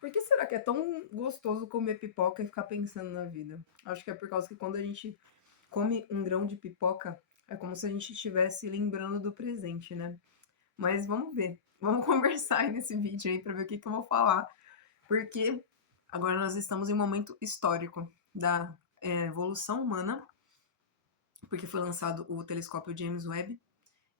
Por que será que é tão gostoso comer pipoca e ficar pensando na vida? Acho que é por causa que quando a gente come um grão de pipoca, é como se a gente estivesse lembrando do presente, né? Mas vamos ver. Vamos conversar aí nesse vídeo aí para ver o que eu vou falar. Porque agora nós estamos em um momento histórico da evolução humana, porque foi lançado o telescópio James Webb,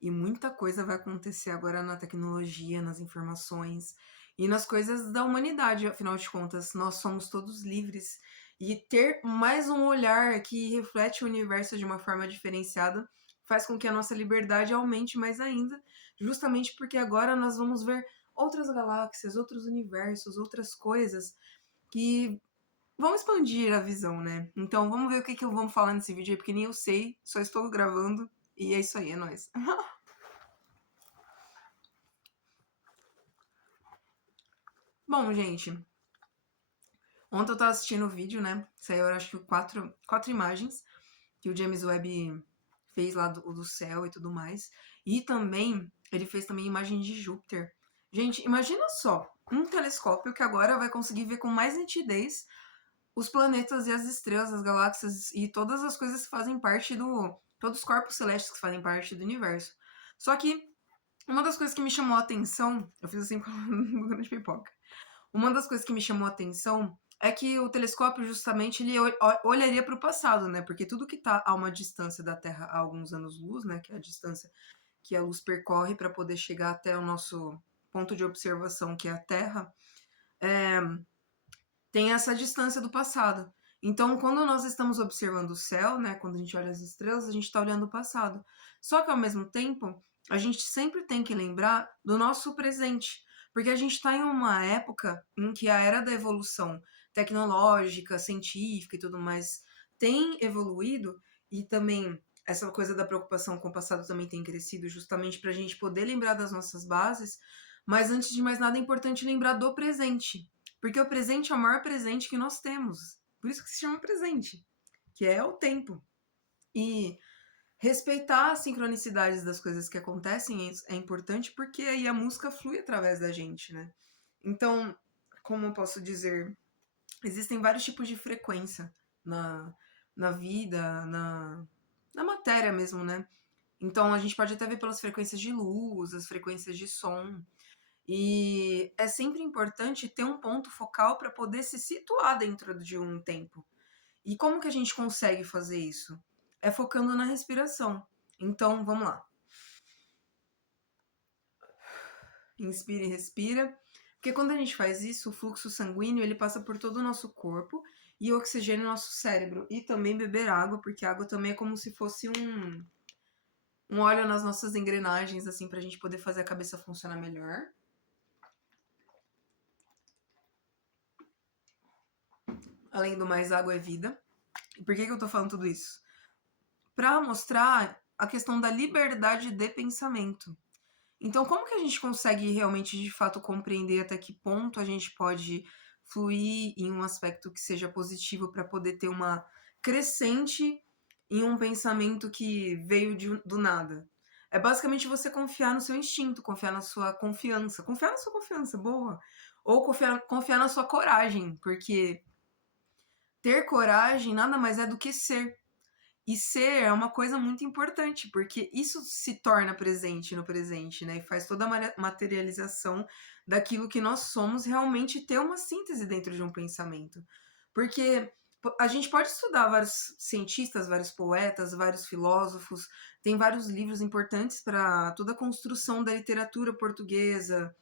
e muita coisa vai acontecer agora na tecnologia, nas informações e nas coisas da humanidade, afinal de contas, nós somos todos livres. E ter mais um olhar que reflete o universo de uma forma diferenciada faz com que a nossa liberdade aumente mais ainda, justamente porque agora nós vamos ver outras galáxias, outros universos, outras coisas que vão expandir a visão, né? Então vamos ver o que eu vou falar nesse vídeo aí, porque nem eu sei, só estou gravando e é isso aí, é nóis. Bom, gente, ontem eu tava assistindo o vídeo, né? Saiu, eu acho que quatro imagens que o James Webb fez lá do céu e tudo mais. E também, ele fez também imagem de Júpiter. Gente, imagina só, um telescópio que agora vai conseguir ver com mais nitidez os planetas e as estrelas, as galáxias e todas as coisas que fazem parte do... Todos os corpos celestes que fazem parte do universo. Só que, uma das coisas que me chamou a atenção... Eu fiz assim com o grande pipoca. Uma das coisas que me chamou a atenção é que o telescópio, justamente, ele olharia para o passado, né? Porque tudo que está a uma distância da Terra a alguns anos-luz, né? Que é a distância que a luz percorre para poder chegar até o nosso ponto de observação, que é a Terra, é, tem essa distância do passado. Então, quando nós estamos observando o céu, né? Quando a gente olha as estrelas, a gente está olhando o passado. Só que, ao mesmo tempo, a gente sempre tem que lembrar do nosso presente. Porque a gente está em uma época em que a era da evolução tecnológica, científica e tudo mais tem evoluído, e também essa coisa da preocupação com o passado também tem crescido, justamente para a gente poder lembrar das nossas bases. Mas antes de mais nada, é importante lembrar do presente. Porque o presente é o maior presente que nós temos. Por isso que se chama presente, que é o tempo. E respeitar as sincronicidades das coisas que acontecem é importante, porque aí a música flui através da gente, né? Então, como eu posso dizer, existem vários tipos de frequência na, na vida, na matéria mesmo, né? Então, a gente pode até ver pelas frequências de luz, as frequências de som. E é sempre importante ter um ponto focal para poder se situar dentro de um tempo. E como que a gente consegue fazer isso? É focando na respiração. Então, vamos lá. Inspira e respira. Porque quando a gente faz isso, o fluxo sanguíneo ele passa por todo o nosso corpo e oxigena o nosso cérebro. E também beber água, porque a água também é como se fosse um óleo nas nossas engrenagens, assim, para a gente poder fazer a cabeça funcionar melhor. Além do mais, água é vida. E por que eu tô falando tudo isso? Para mostrar a questão da liberdade de pensamento. Então, como que a gente consegue realmente, de fato, compreender até que ponto a gente pode fluir em um aspecto que seja positivo para poder ter uma crescente em um pensamento que veio do nada? É basicamente você confiar no seu instinto, confiar na sua confiança, boa. Ou confiar na sua coragem, porque ter coragem nada mais é do que ser. E ser é uma coisa muito importante, porque isso se torna presente no presente, né? E faz toda a materialização daquilo que nós somos realmente ter uma síntese dentro de um pensamento. Porque a gente pode estudar vários cientistas, vários poetas, vários filósofos, tem vários livros importantes para toda a construção da literatura portuguesa.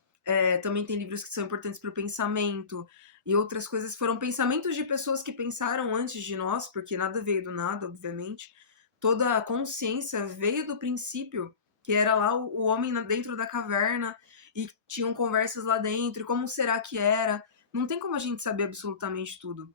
Também tem livros que são importantes para o pensamento e outras coisas foram pensamentos de pessoas que pensaram antes de nós, porque nada veio do nada, obviamente. Toda a consciência veio do princípio, que era lá o homem dentro da caverna e tinham conversas lá dentro, e como será que era? Não tem como a gente saber absolutamente tudo.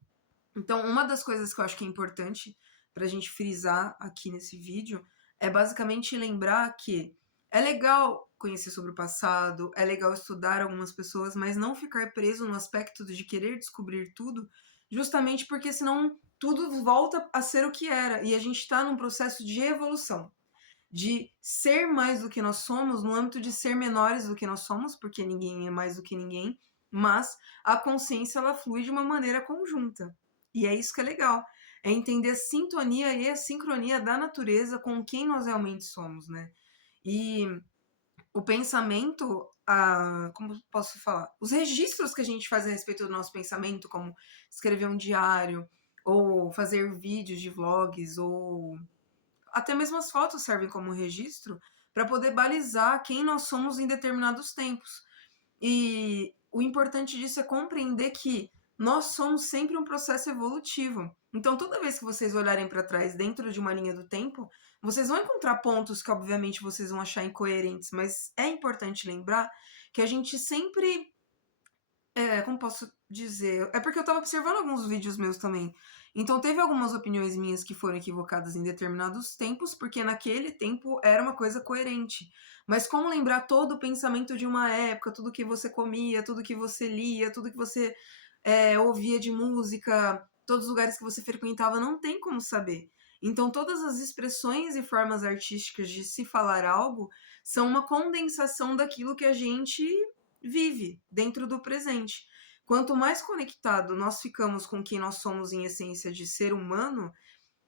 Então, uma das coisas que eu acho que é importante para a gente frisar aqui nesse vídeo é basicamente lembrar que é legal conhecer sobre o passado, é legal estudar algumas pessoas, mas não ficar preso no aspecto de querer descobrir tudo, justamente porque senão tudo volta a ser o que era e a gente está num processo de evolução. De ser mais do que nós somos, no âmbito de ser menores do que nós somos, porque ninguém é mais do que ninguém, mas a consciência ela flui de uma maneira conjunta. E é isso que é legal. É entender a sintonia e a sincronia da natureza com quem nós realmente somos, né? E o pensamento, como posso falar? Os registros que a gente faz a respeito do nosso pensamento, como escrever um diário, ou fazer vídeos de vlogs, ou até mesmo as fotos servem como registro para poder balizar quem nós somos em determinados tempos. E o importante disso é compreender que nós somos sempre um processo evolutivo. Então, toda vez que vocês olharem para trás dentro de uma linha do tempo, vocês vão encontrar pontos que, obviamente, vocês vão achar incoerentes, mas é importante lembrar que a gente sempre. Como posso dizer? É porque eu tava observando alguns vídeos meus também. Então, teve algumas opiniões minhas que foram equivocadas em determinados tempos, porque naquele tempo era uma coisa coerente. Mas como lembrar todo o pensamento de uma época, tudo que você comia, tudo que você lia, tudo que você ouvia de música, todos os lugares que você frequentava, não tem como saber. Então, todas as expressões e formas artísticas de se falar algo são uma condensação daquilo que a gente vive dentro do presente. Quanto mais conectado nós ficamos com quem nós somos em essência de ser humano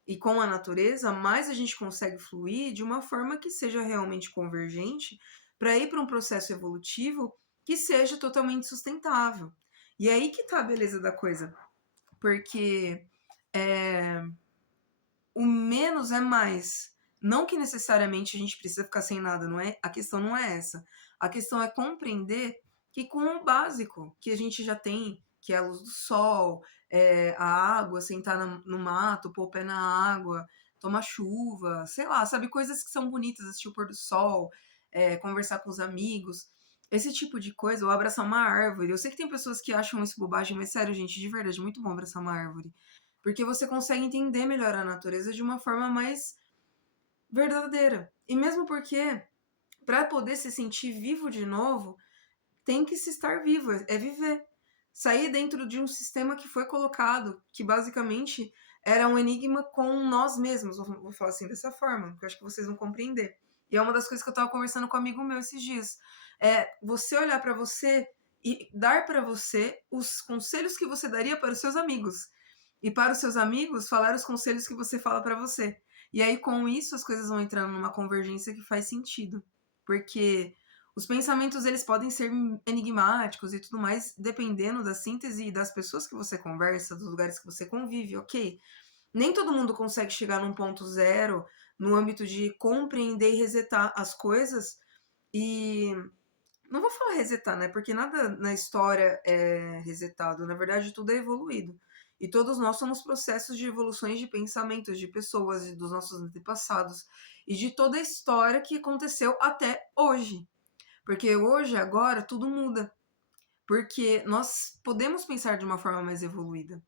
e com a natureza, mais a gente consegue fluir de uma forma que seja realmente convergente para ir para um processo evolutivo que seja totalmente sustentável. E é aí que tá a beleza da coisa, porque é, o menos é mais. Não que necessariamente a gente precisa ficar sem nada, não é? A questão não é essa. A questão é compreender que com o básico que a gente já tem, que é a luz do sol, a água, sentar no mato, pôr o pé na água, tomar chuva, sei lá, sabe? Coisas que são bonitas, assistir o pôr do sol, conversar com os amigos, esse tipo de coisa, ou abraçar uma árvore. Eu sei que tem pessoas que acham isso bobagem, mas sério, gente, de verdade, é muito bom abraçar uma árvore. Porque você consegue entender melhor a natureza de uma forma mais verdadeira. E mesmo porque, para poder se sentir vivo de novo, tem que se estar vivo, é viver. Sair dentro de um sistema que foi colocado, que basicamente era um enigma com nós mesmos, vou falar assim dessa forma, que eu acho que vocês vão compreender. E é uma das coisas que eu tava conversando com um amigo meu esses dias. É você olhar para você e dar para você os conselhos que você daria para os seus amigos. E para os seus amigos, falar os conselhos que você fala para você. E aí, com isso, as coisas vão entrando numa convergência que faz sentido. Porque os pensamentos, eles podem ser enigmáticos e tudo mais, dependendo da síntese das pessoas que você conversa, dos lugares que você convive, ok? Nem todo mundo consegue chegar num ponto zero no âmbito de compreender e resetar as coisas. E não vou falar resetar, né? Porque nada na história é resetado. Na verdade, tudo é evoluído. E todos nós somos processos de evoluções de pensamentos, de pessoas, dos nossos antepassados e de toda a história que aconteceu até hoje. Porque hoje, agora, tudo muda. Porque nós podemos pensar de uma forma mais evoluída.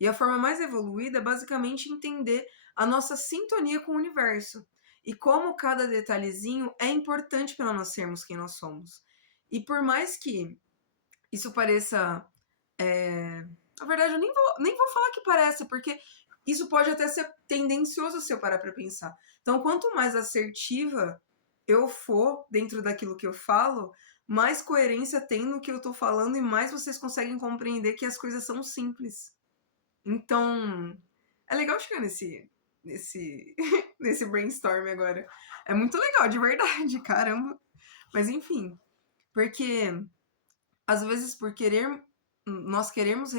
E a forma mais evoluída é basicamente entender a nossa sintonia com o universo. E como cada detalhezinho é importante para nós sermos quem nós somos. E por mais que isso pareça. Na verdade, eu nem vou falar que parece, porque isso pode até ser tendencioso se eu parar para pensar. Então, quanto mais assertiva eu for dentro daquilo que eu falo, mais coerência tem no que eu tô falando e mais vocês conseguem compreender que as coisas são simples. Então, é legal chegar nesse, nesse brainstorm agora. É muito legal, de verdade, caramba. Mas enfim, porque às vezes por querer nós queremos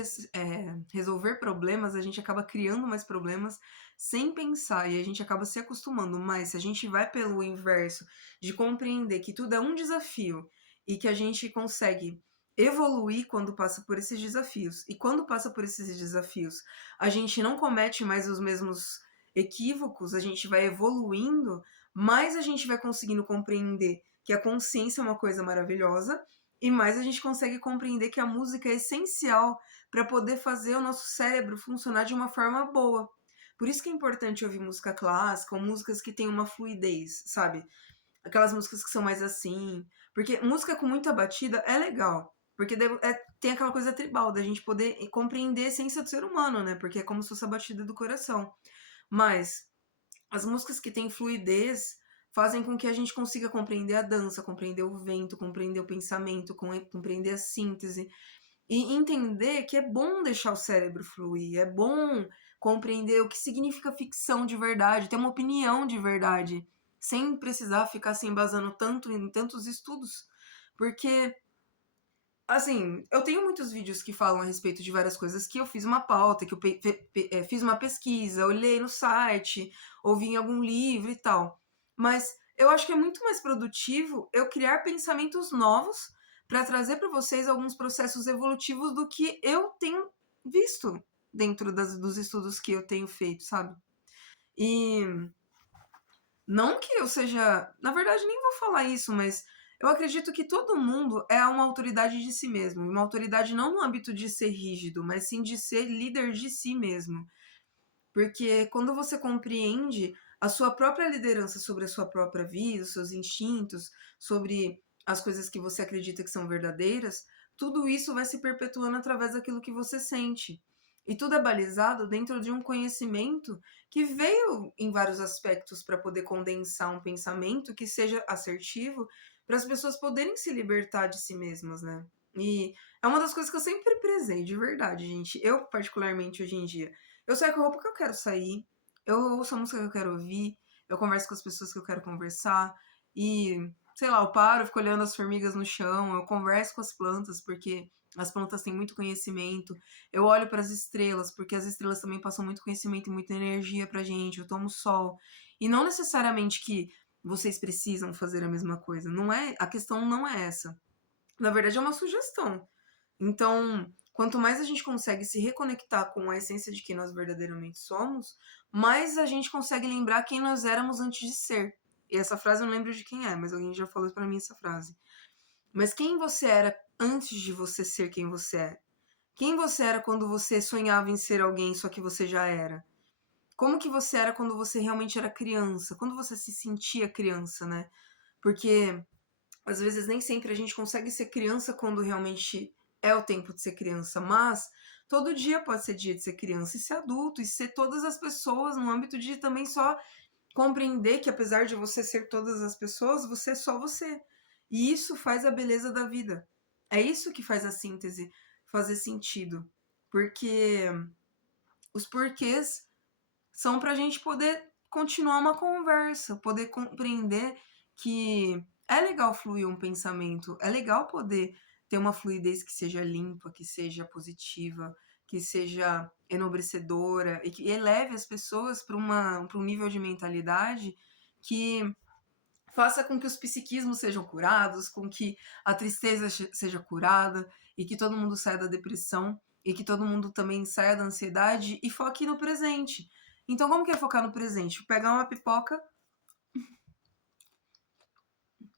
resolver problemas, a gente acaba criando mais problemas sem pensar e a gente acaba se acostumando. Mas se a gente vai pelo inverso de compreender que tudo é um desafio e que a gente consegue evoluir quando passa por esses desafios, e quando passa por esses desafios a gente não comete mais os mesmos equívocos, a gente vai evoluindo, mais a gente vai conseguindo compreender que a consciência é uma coisa maravilhosa e mais a gente consegue compreender que a música é essencial para poder fazer o nosso cérebro funcionar de uma forma boa. Por isso que é importante ouvir música clássica ou músicas que têm uma fluidez, sabe? Aquelas músicas que são mais assim. Porque música com muita batida é legal. Porque tem aquela coisa tribal, da gente poder compreender a essência do ser humano, né? Porque é como se fosse a batida do coração. Mas as músicas que têm fluidez fazem com que a gente consiga compreender a dança, compreender o vento, compreender o pensamento, compreender a síntese e entender que é bom deixar o cérebro fluir, é bom compreender o que significa ficção de verdade, ter uma opinião de verdade, sem precisar ficar se embasando tanto em tantos estudos, porque assim, eu tenho muitos vídeos que falam a respeito de várias coisas que eu fiz uma pauta, que eu fiz uma pesquisa, olhei no site, ouvi em algum livro e tal. Mas eu acho que é muito mais produtivo eu criar pensamentos novos para trazer para vocês alguns processos evolutivos do que eu tenho visto dentro dos estudos que eu tenho feito, sabe? E não que eu seja. Na verdade, nem vou falar isso, mas eu acredito que todo mundo é uma autoridade de si mesmo. Uma autoridade não no âmbito de ser rígido, mas sim de ser líder de si mesmo. Porque quando você compreende a sua própria liderança sobre a sua própria vida, os seus instintos, sobre as coisas que você acredita que são verdadeiras, tudo isso vai se perpetuando através daquilo que você sente. E tudo é balizado dentro de um conhecimento que veio em vários aspectos para poder condensar um pensamento que seja assertivo para as pessoas poderem se libertar de si mesmas, né? E é uma das coisas que eu sempre prezei, de verdade, gente. Eu, particularmente, hoje em dia. Eu saio com a roupa que eu quero sair, eu ouço a música que eu quero ouvir, eu converso com as pessoas que eu quero conversar, e, sei lá, eu paro, fico olhando as formigas no chão, eu converso com as plantas, porque as plantas têm muito conhecimento, eu olho para as estrelas, porque as estrelas também passam muito conhecimento e muita energia pra gente, eu tomo sol. E não necessariamente que vocês precisam fazer a mesma coisa, não é, a questão não é essa. Na verdade, é uma sugestão. Então, quanto mais a gente consegue se reconectar com a essência de quem nós verdadeiramente somos, mais a gente consegue lembrar quem nós éramos antes de ser. E essa frase eu não lembro de quem é, mas alguém já falou pra mim essa frase. Mas quem você era antes de você ser quem você é? Quem você era quando você sonhava em ser alguém, só que você já era? Como que você era quando você realmente era criança? Quando você se sentia criança, né? Porque às vezes nem sempre a gente consegue ser criança quando realmente é o tempo de ser criança, mas todo dia pode ser dia de ser criança e ser adulto e ser todas as pessoas no âmbito de também só compreender que apesar de você ser todas as pessoas, você é só você. E isso faz a beleza da vida. É isso que faz a síntese fazer sentido. Porque os porquês são para a gente poder continuar uma conversa, poder compreender que é legal fluir um pensamento, é legal poder ter uma fluidez que seja limpa, que seja positiva, que seja enobrecedora e que eleve as pessoas para um nível de mentalidade que faça com que os psiquismos sejam curados, com que a tristeza seja curada e que todo mundo saia da depressão e que todo mundo também saia da ansiedade e foque no presente. Então, como que é focar no presente? Pegar uma pipoca,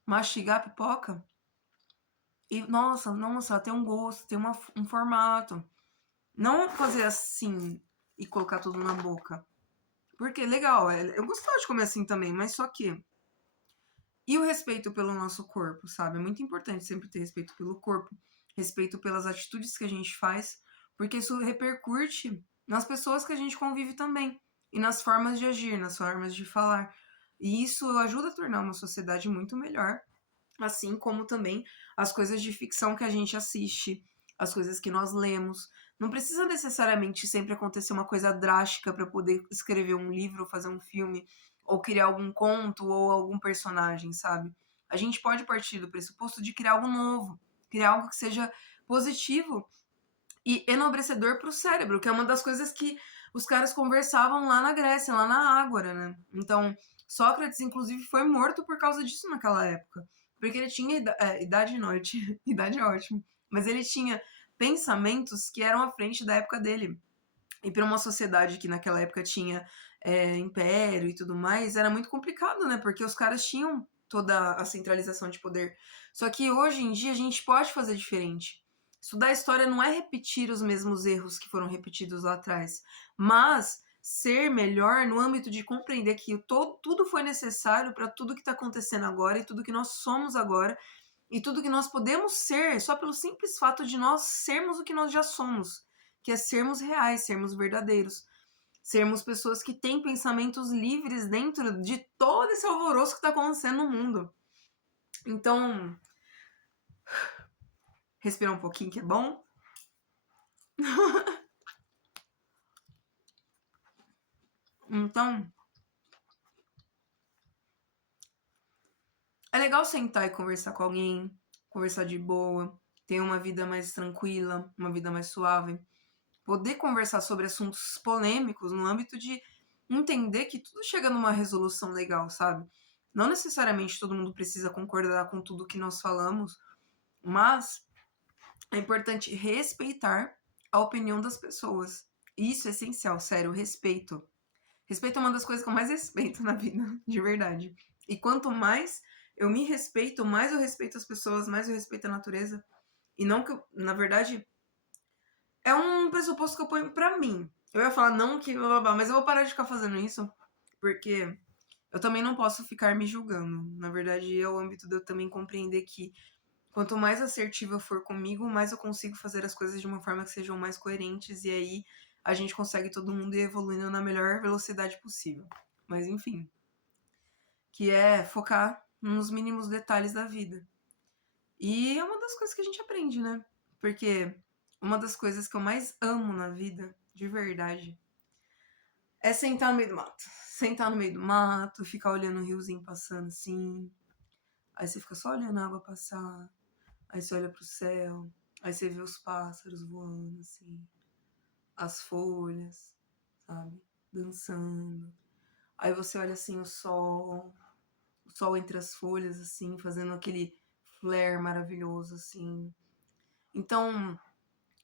mastigar a pipoca e, nossa, ela tem um gosto, tem um formato. Não fazer assim e colocar tudo na boca. Porque, legal, eu gostava de comer assim também, mas só que e o respeito pelo nosso corpo, sabe? É muito importante sempre ter respeito pelo corpo, respeito pelas atitudes que a gente faz, porque isso repercute nas pessoas que a gente convive também, e nas formas de agir, nas formas de falar. E isso ajuda a tornar uma sociedade muito melhor, assim como também as coisas de ficção que a gente assiste, as coisas que nós lemos. Não precisa necessariamente sempre acontecer uma coisa drástica para poder escrever um livro, fazer um filme, ou criar algum conto ou algum personagem, sabe? A gente pode partir do pressuposto de criar algo novo, criar algo que seja positivo e enobrecedor para o cérebro, que é uma das coisas que os caras conversavam lá na Grécia, lá na Ágora, né? Então, Sócrates, inclusive, foi morto por causa disso naquela época. Porque ele tinha idade norte, idade é ótimo, mas ele tinha pensamentos que eram à frente da época dele. E para uma sociedade que naquela época tinha império e tudo mais, era muito complicado, né? Porque os caras tinham toda a centralização de poder. Só que hoje em dia a gente pode fazer diferente. Estudar história não é repetir os mesmos erros que foram repetidos lá atrás, mas ser melhor no âmbito de compreender que tudo foi necessário para tudo que está acontecendo agora e tudo que nós somos agora e tudo que nós podemos ser só pelo simples fato de nós sermos o que nós já somos, que é sermos reais, sermos verdadeiros. sermos pessoas que têm pensamentos livres dentro de todo esse alvoroço que tá acontecendo no mundo. Então, respirar um pouquinho que é bom. Então, é legal sentar e conversar com alguém, conversar de boa, ter uma vida mais tranquila, uma vida mais suave. Poder conversar sobre assuntos polêmicos no âmbito de entender que tudo chega numa resolução legal, sabe? Não necessariamente todo mundo precisa concordar com tudo que nós falamos, mas é importante respeitar a opinião das pessoas. Isso é essencial, sério, respeito. Respeito é uma das coisas que eu mais respeito na vida, de verdade. E quanto mais eu me respeito, mais eu respeito as pessoas, mais eu respeito a natureza. E não que eu, na verdade, é um pressuposto que eu ponho pra mim. Eu ia falar não que blá, blá, blá, mas eu vou parar de ficar fazendo isso, porque eu também não posso ficar me julgando. Na verdade, é o âmbito de eu também compreender que quanto mais assertiva eu for comigo, mais eu consigo fazer as coisas de uma forma que sejam mais coerentes e aí a gente consegue todo mundo ir evoluindo na melhor velocidade possível. Mas enfim, que é focar nos mínimos detalhes da vida. E é uma das coisas que a gente aprende, né? Porque uma das coisas que eu mais amo na vida, de verdade, é sentar no meio do mato. Sentar no meio do mato, ficar olhando o riozinho passando assim. Aí você fica só olhando a água passar. Aí você olha pro céu. Aí você vê os pássaros voando assim. As folhas, sabe? Dançando. Aí você olha assim o sol entre as folhas, assim, fazendo aquele flare maravilhoso, assim. Então,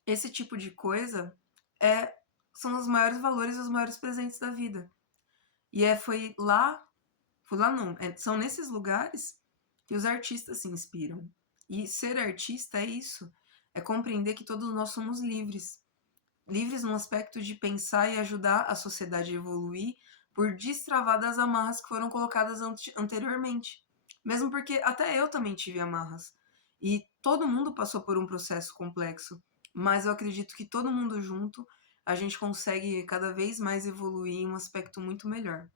esse tipo de coisa é, são os maiores valores e os maiores presentes da vida. E foi lá não, são nesses lugares que os artistas se inspiram. E ser artista é isso, é compreender que todos nós somos livres. Livres no aspecto de pensar e ajudar a sociedade a evoluir por destravar das amarras que foram colocadas anteriormente. Mesmo porque até eu também tive amarras. E todo mundo passou por um processo complexo. Mas eu acredito que todo mundo junto a gente consegue cada vez mais evoluir em um aspecto muito melhor.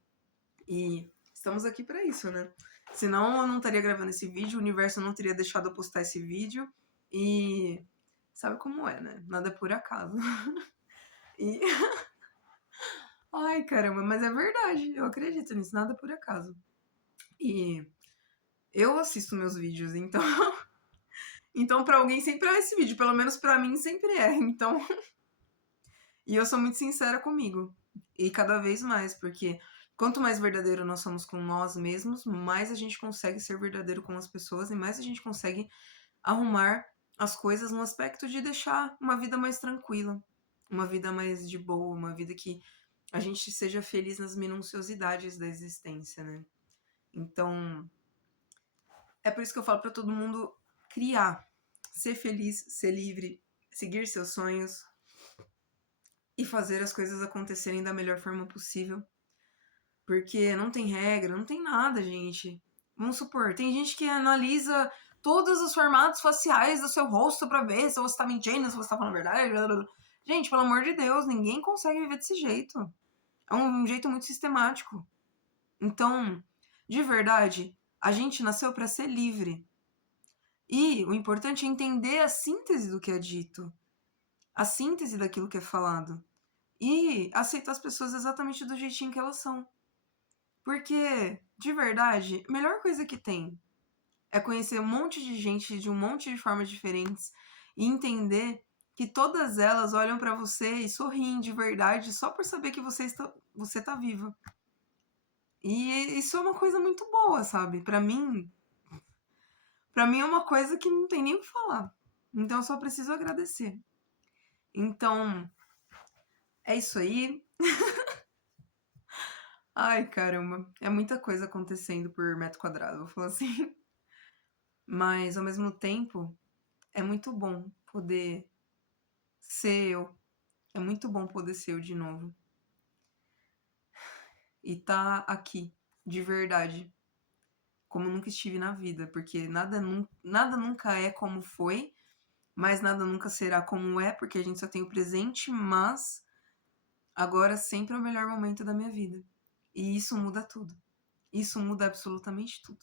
E estamos aqui para isso, né? Senão eu não estaria gravando esse vídeo, o universo não teria deixado eu postar esse vídeo. E sabe como é, né? Nada é por acaso. E ai, caramba, mas é verdade. Eu acredito nisso, nada por acaso. E eu assisto meus vídeos, então. Então, pra alguém sempre é esse vídeo. Pelo menos pra mim sempre é. Então. E eu sou muito sincera comigo. E cada vez mais, porque quanto mais verdadeiro nós somos com nós mesmos, mais a gente consegue ser verdadeiro com as pessoas e mais a gente consegue arrumar as coisas no aspecto de deixar uma vida mais tranquila, uma vida mais de boa, uma vida que a gente seja feliz nas minuciosidades da existência, né? Então, é por isso que eu falo pra todo mundo criar, ser feliz, ser livre, seguir seus sonhos e fazer as coisas acontecerem da melhor forma possível. Porque não tem regra, não tem nada, gente. Vamos supor, tem gente que analisa todos os formatos faciais do seu rosto pra ver se você tá mentindo, se você tá falando a verdade. Blá, blá, blá. Gente, pelo amor de Deus, ninguém consegue viver desse jeito. É um jeito muito sistemático. Então, de verdade, a gente nasceu para ser livre. E o importante é entender a síntese do que é dito, a síntese daquilo que é falado. E aceitar as pessoas exatamente do jeitinho que elas são. Porque, de verdade, a melhor coisa que tem é conhecer um monte de gente de um monte de formas diferentes e entender que todas elas olham para você e sorriem de verdade só por saber que você tá viva. E isso é uma coisa muito boa, sabe? Pra mim é uma coisa que não tem nem o que falar. Então eu só preciso agradecer. Então, é isso aí. Ai, caramba, é muita coisa acontecendo por metro quadrado, vou falar assim. Mas ao mesmo tempo, é muito bom poder ser eu. É muito bom poder ser eu de novo. E tá aqui, de verdade, como nunca estive na vida, porque nada nunca é como foi, mas nada nunca será como é, porque a gente só tem o presente, mas agora sempre é o melhor momento da minha vida. E isso muda tudo. Isso muda absolutamente tudo.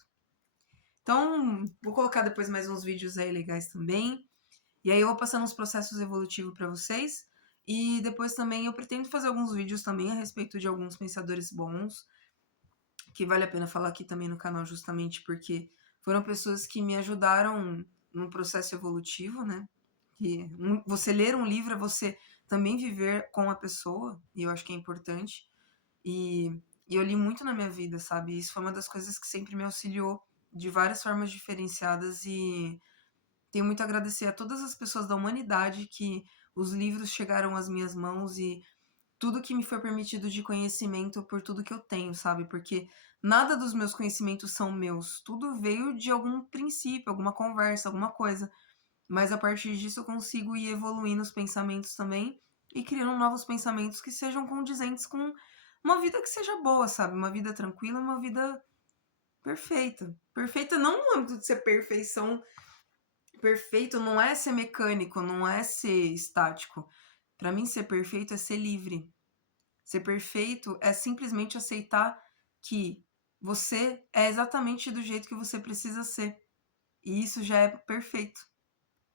Então, vou colocar depois mais uns vídeos aí legais também. E aí eu vou passando uns processos evolutivos para vocês. E depois também eu pretendo fazer alguns vídeos também a respeito de alguns pensadores bons, que vale a pena falar aqui também no canal, justamente porque foram pessoas que me ajudaram no processo evolutivo, né? Que você ler um livro é você também viver com a pessoa, e eu acho que é importante. E, e eu li muito na minha vida, sabe? Isso foi uma das coisas que sempre me auxiliou de várias formas diferenciadas e tenho muito a agradecer a todas as pessoas da humanidade que os livros chegaram às minhas mãos e tudo que me foi permitido de conhecimento por tudo que eu tenho, sabe? Porque nada dos meus conhecimentos são meus, tudo veio de algum princípio, alguma conversa, alguma coisa. Mas a partir disso eu consigo ir evoluindo os pensamentos também e criando novos pensamentos que sejam condizentes com uma vida que seja boa, sabe? Uma vida tranquila, uma vida perfeita. Perfeita não no âmbito de ser perfeição. Perfeito não é ser mecânico, não é ser estático. Pra mim, ser perfeito é ser livre. Ser perfeito é simplesmente aceitar que você é exatamente do jeito que você precisa ser. E isso já é perfeito.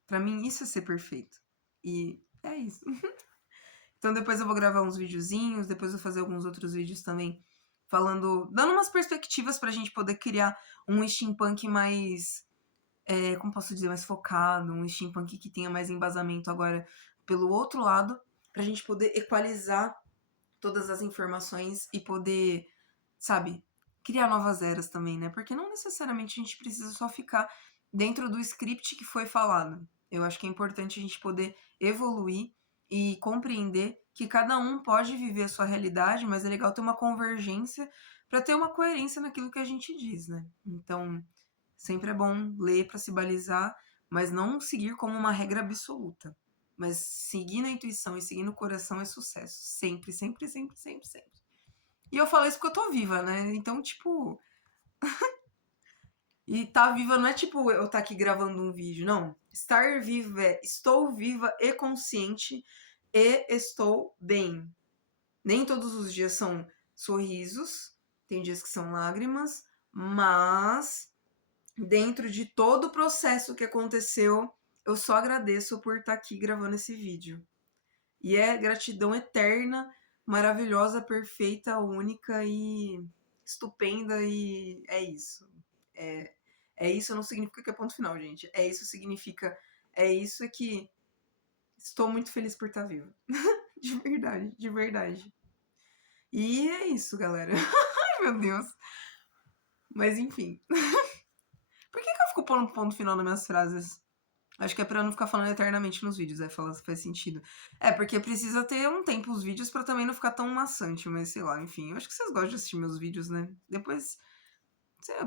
Pra mim, isso é ser perfeito. E é isso. Então depois eu vou gravar uns videozinhos, depois eu vou fazer alguns outros vídeos também falando, dando umas perspectivas pra gente poder criar um steampunk mais, como posso dizer, mais focado, um steampunk que tenha mais embasamento agora pelo outro lado, pra gente poder equalizar todas as informações e poder, sabe, criar novas eras também, né? Porque não necessariamente a gente precisa só ficar dentro do script que foi falado. Eu acho que é importante a gente poder evoluir e compreender que cada um pode viver a sua realidade, mas é legal ter uma convergência para ter uma coerência naquilo que a gente diz, né? Então, sempre é bom ler para se balizar, mas não seguir como uma regra absoluta. Mas seguir na intuição e seguir no coração é sucesso. Sempre, sempre, sempre, sempre, sempre. E eu falo isso porque eu tô viva, né? Então, tipo. E tá viva não é tipo eu tá aqui gravando um vídeo, não. Estar viva é estou viva e consciente e estou bem. Nem todos os dias são sorrisos, tem dias que são lágrimas, mas dentro de todo o processo que aconteceu, eu só agradeço por estar aqui gravando esse vídeo. E é gratidão eterna, maravilhosa, perfeita, única e estupenda, e é isso. É isso não significa que é ponto final, gente. É isso significa. É isso que estou muito feliz por estar viva. De verdade, de verdade. E é isso, galera. Ai, meu Deus. Mas enfim. Por que eu fico pondo ponto final nas minhas frases? Acho que é pra não ficar falando eternamente nos vídeos, faz sentido. É, porque precisa ter um tempo os vídeos pra também não ficar tão maçante, mas sei lá, enfim. Eu acho que vocês gostam de assistir meus vídeos, né? Depois.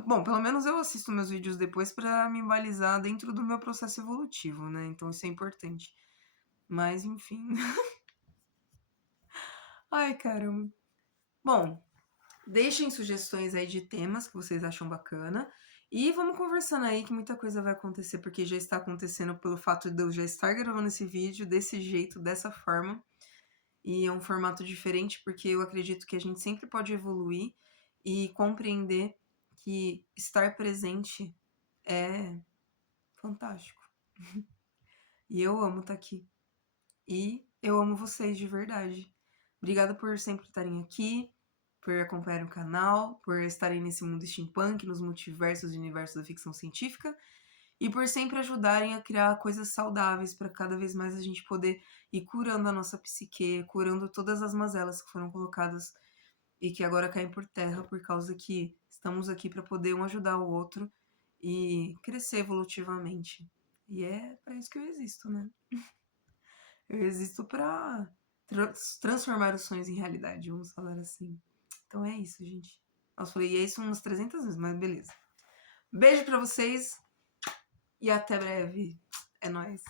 Bom, pelo menos eu assisto meus vídeos depois pra me balizar dentro do meu processo evolutivo, né? Então isso é importante. Mas, enfim. Ai, caramba. Bom, deixem sugestões aí de temas que vocês acham bacana. E vamos conversando aí que muita coisa vai acontecer, porque já está acontecendo pelo fato de eu já estar gravando esse vídeo desse jeito, dessa forma. E é um formato diferente, porque eu acredito que a gente sempre pode evoluir e compreender que estar presente é fantástico. E eu amo estar aqui. E eu amo vocês de verdade. Obrigada por sempre estarem aqui, por acompanhar o canal, por estarem nesse mundo steampunk, nos multiversos e universos da ficção científica, e por sempre ajudarem a criar coisas saudáveis para cada vez mais a gente poder ir curando a nossa psique, curando todas as mazelas que foram colocadas e que agora caem por terra por causa que estamos aqui para poder um ajudar o outro e crescer evolutivamente. E é para isso que eu existo, né? Eu existo para transformar os sonhos em realidade, vamos falar assim. Então é isso, gente. Nossa, falei isso umas 300 vezes, mas beleza. Beijo pra vocês e até breve. É nóis.